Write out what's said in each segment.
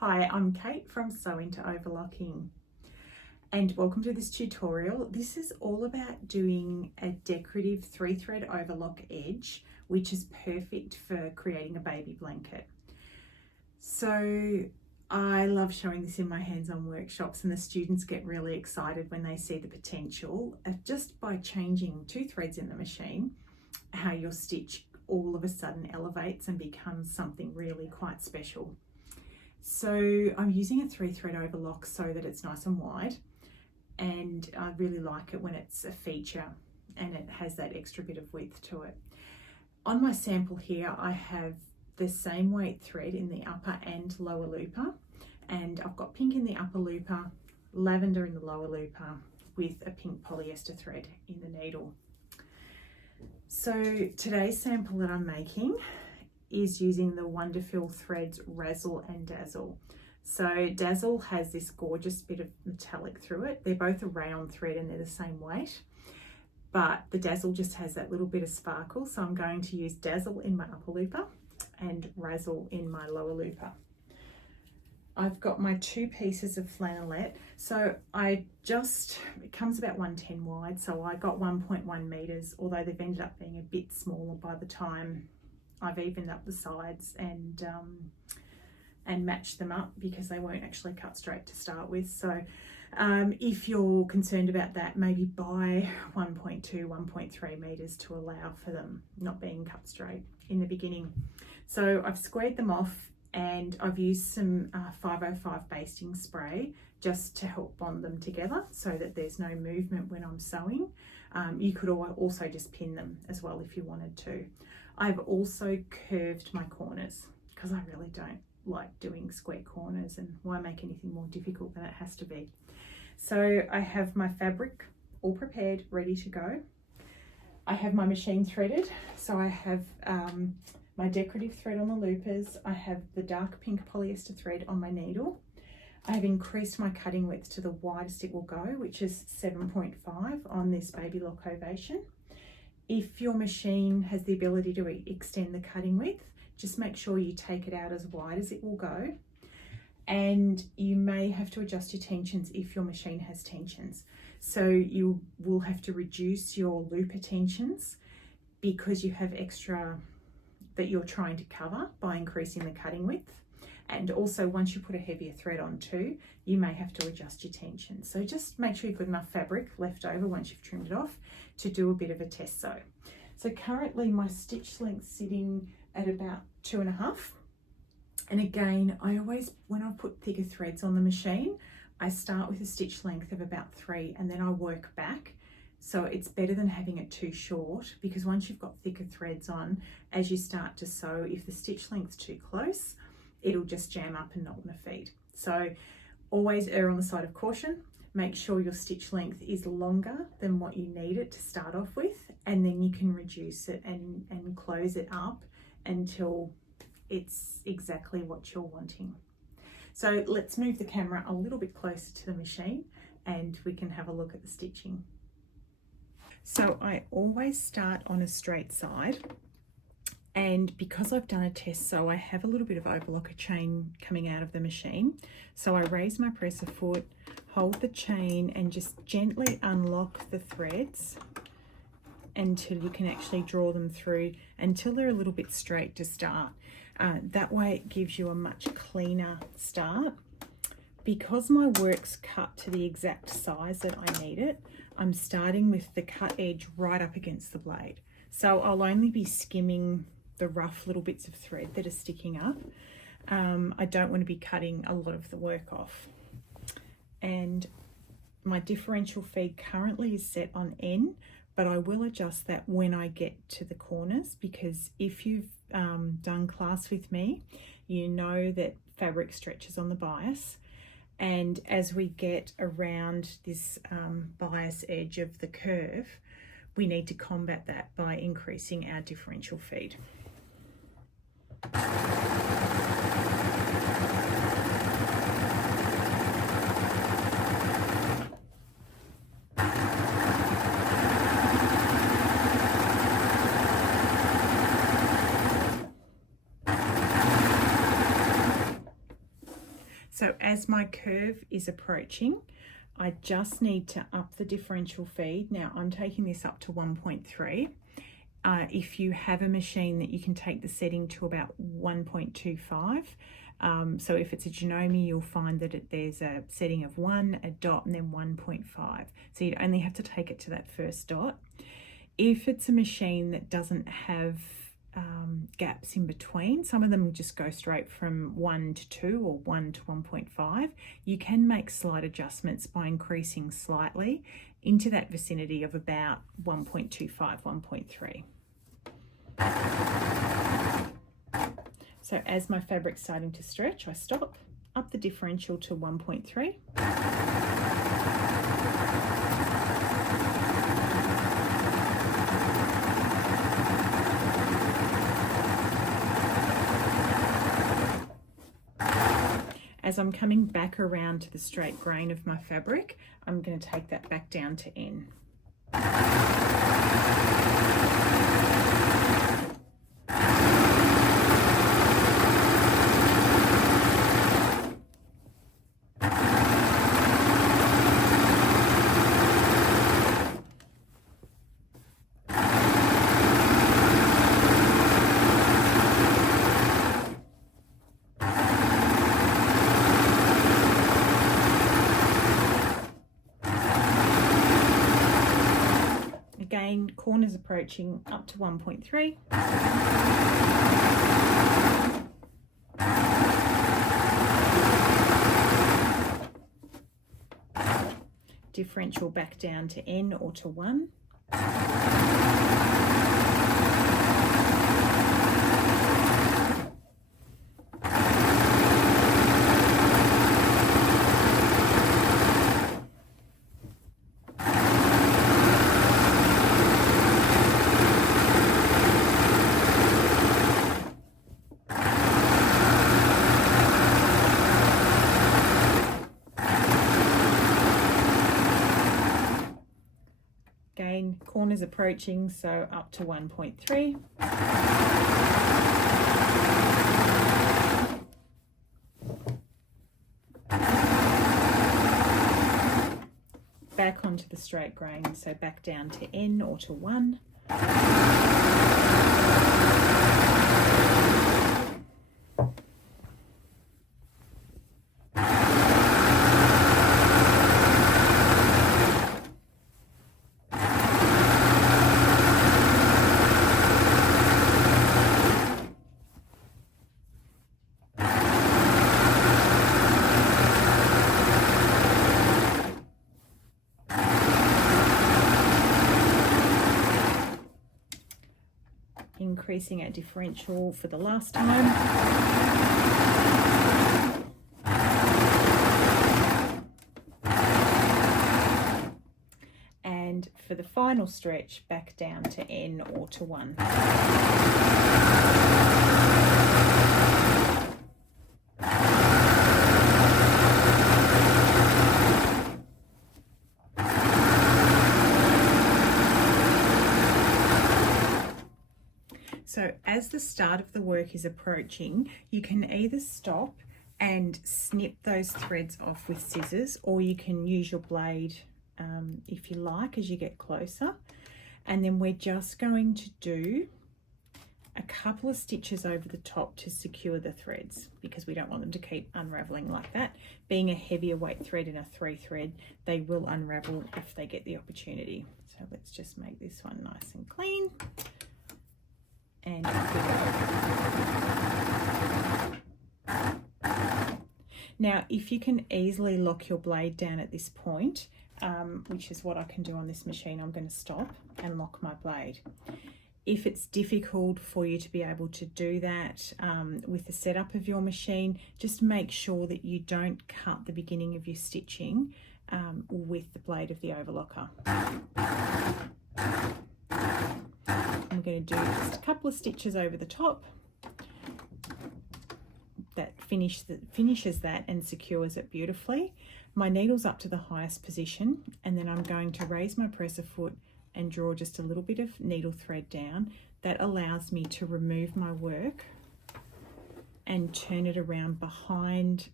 Hi, I'm Kate from Sew Into Overlocking and welcome to this tutorial. This is all about doing a decorative 3-thread overlock edge, which is perfect for creating a baby blanket. So I love showing this in my hands-on workshops, and the students get really excited when they see the potential just by changing 2 threads in the machine, how your stitch all of a sudden elevates and becomes something really quite special. So I'm using a 3-thread overlock so that it's nice and wide, and I really like it when it's a feature and it has that extra bit of width to it. On my sample here I have the same weight thread in the upper and lower looper, and I've got pink in the upper looper, lavender in the lower looper with a pink polyester thread in the needle. So today's sample that I'm making is using the Wonderful Threads Razzle and Dazzle. So Dazzle has this gorgeous bit of metallic through it. They're both a rayon thread and they're the same weight, but the Dazzle just has that little bit of sparkle. So I'm going to use Dazzle in my upper looper and Razzle in my lower looper. I've got my 2 pieces of flannelette. So it comes about 110 wide. So I got 1.1 meters, although they've ended up being a bit smaller by the time I've evened up the sides and matched them up, because they won't actually cut straight to start with. So if you're concerned about that, maybe buy 1.2, 1.3 meters to allow for them not being cut straight in the beginning. So I've squared them off and I've used some 505 basting spray just to help bond them together so that there's no movement when I'm sewing. You could also just pin them as well if you wanted to. I've also curved my corners because I really don't like doing square corners, and why make anything more difficult than it has to be. So I have my fabric all prepared, ready to go. I have my machine threaded. So I have my decorative thread on the loopers. I have the dark pink polyester thread on my needle. I have increased my cutting width to the widest it will go, which is 7.5 on this Baby Lock Ovation. If your machine has the ability to extend the cutting width, just make sure you take it out as wide as it will go. And you may have to adjust your tensions if your machine has tensions. So you will have to reduce your looper tensions because you have extra that you're trying to cover by increasing the cutting width. And also, once you put a heavier thread on too, you may have to adjust your tension. So just make sure you've got enough fabric left over once you've trimmed it off to do a bit of a test sew. So currently my stitch length's sitting at about 2.5. And again, I always, when I put thicker threads on the machine, I start with a stitch length of about 3 and then I work back. So it's better than having it too short, because once you've got thicker threads on, as you start to sew, if the stitch length's too close, it'll just jam up and not want to feed. So always err on the side of caution. Make sure your stitch length is longer than what you need it to start off with, and then you can reduce it and close it up until it's exactly what you're wanting. So let's move the camera a little bit closer to the machine and we can have a look at the stitching. So I always start on a straight side, and because I've done a test sew, I have a little bit of overlocker chain coming out of the machine. So I raise my presser foot, hold the chain and just gently unlock the threads until you can actually draw them through until they're a little bit straight to start. That way it gives you a much cleaner start. Because my work's cut to the exact size that I need it, I'm starting with the cut edge right up against the blade. So I'll only be skimming the rough little bits of thread that are sticking up. I don't want to be cutting a lot of the work off. And my differential feed currently is set on N, but I will adjust that when I get to the corners, because if you've done class with me, you know that fabric stretches on the bias. And as we get around this bias edge of the curve, we need to combat that by increasing our differential feed. So as my curve is approaching, I just need to up the differential feed. Now I'm taking this up to 1.3. If you have a machine that you can take the setting to about 1.25, so if it's a Janome, you'll find that there's a setting of 1, a dot, and then 1.5. So you'd only have to take it to that first dot. If it's a machine that doesn't have gaps in between, some of them just go straight from 1 to 2 or 1 to 1.5, you can make slight adjustments by increasing slightly into that vicinity of about 1.25, 1.3. So as my fabric's starting to stretch, I stop, up the differential to 1.3. As I'm coming back around to the straight grain of my fabric, I'm going to take that back down to N. Again, corners approaching up to 1.3. Differential back down to N or to 1. Again, corners approaching, so up to 1.3. Back onto the straight grain, so back down to N or to 1. Increasing our differential for the last time. And for the final stretch, back down to N or to 1. So as the start of the work is approaching, you can either stop and snip those threads off with scissors, or you can use your blade if you like as you get closer. And then we're just going to do a couple of stitches over the top to secure the threads, because we don't want them to keep unraveling like that. Being a heavier weight thread in a 3 thread, they will unravel if they get the opportunity. So let's just make this one nice and clean. And now if you can easily lock your blade down at this point, which is what I can do on this machine, I'm going to stop and lock my blade. If it's difficult for you to be able to do that with the setup of your machine, just make sure that you don't cut the beginning of your stitching with the blade of the overlocker. I'm going to do just a couple of stitches over the top that finishes that and secures it beautifully. My needle's up to the highest position, and then I'm going to raise my presser foot and draw just a little bit of needle thread down. That allows me to remove my work and turn it around behind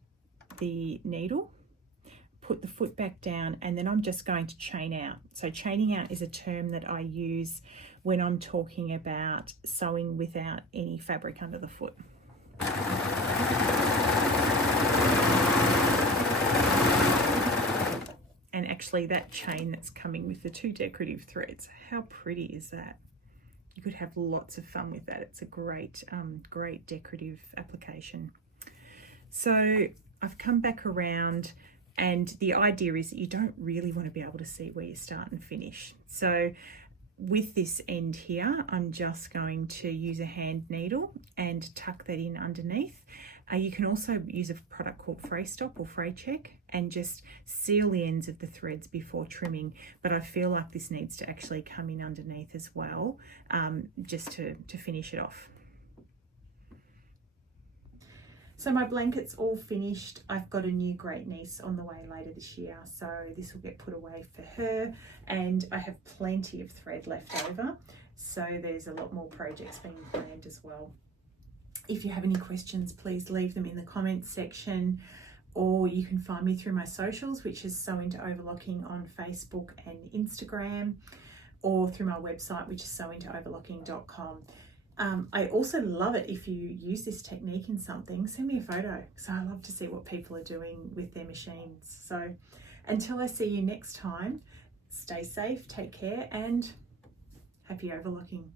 the needle, put the foot back down, and then I'm just going to chain out. So chaining out is a term that I use when I'm talking about sewing without any fabric under the foot. And actually that chain that's coming with the 2 decorative threads, how pretty is that? You could have lots of fun with that. It's a great, great decorative application. So I've come back around, and the idea is that you don't really want to be able to see where you start and finish. So with this end here, I'm just going to use a hand needle and tuck that in underneath. You can also use a product called fray stop or fray check and just seal the ends of the threads before trimming. But I feel like this needs to actually come in underneath as well, just to finish it off. So my blanket's all finished. I've got a new great niece on the way later this year, so this will get put away for her, and I have plenty of thread left over, so there's a lot more projects being planned as well. If you have any questions, please leave them in the comments section, or you can find me through my socials, which is Sew Into Overlocking on Facebook and Instagram, or through my website, which is sewintoverlocking.com. I also love it if you use this technique in something, send me a photo, because I love to see what people are doing with their machines. So until I see you next time, stay safe, take care, and happy overlocking.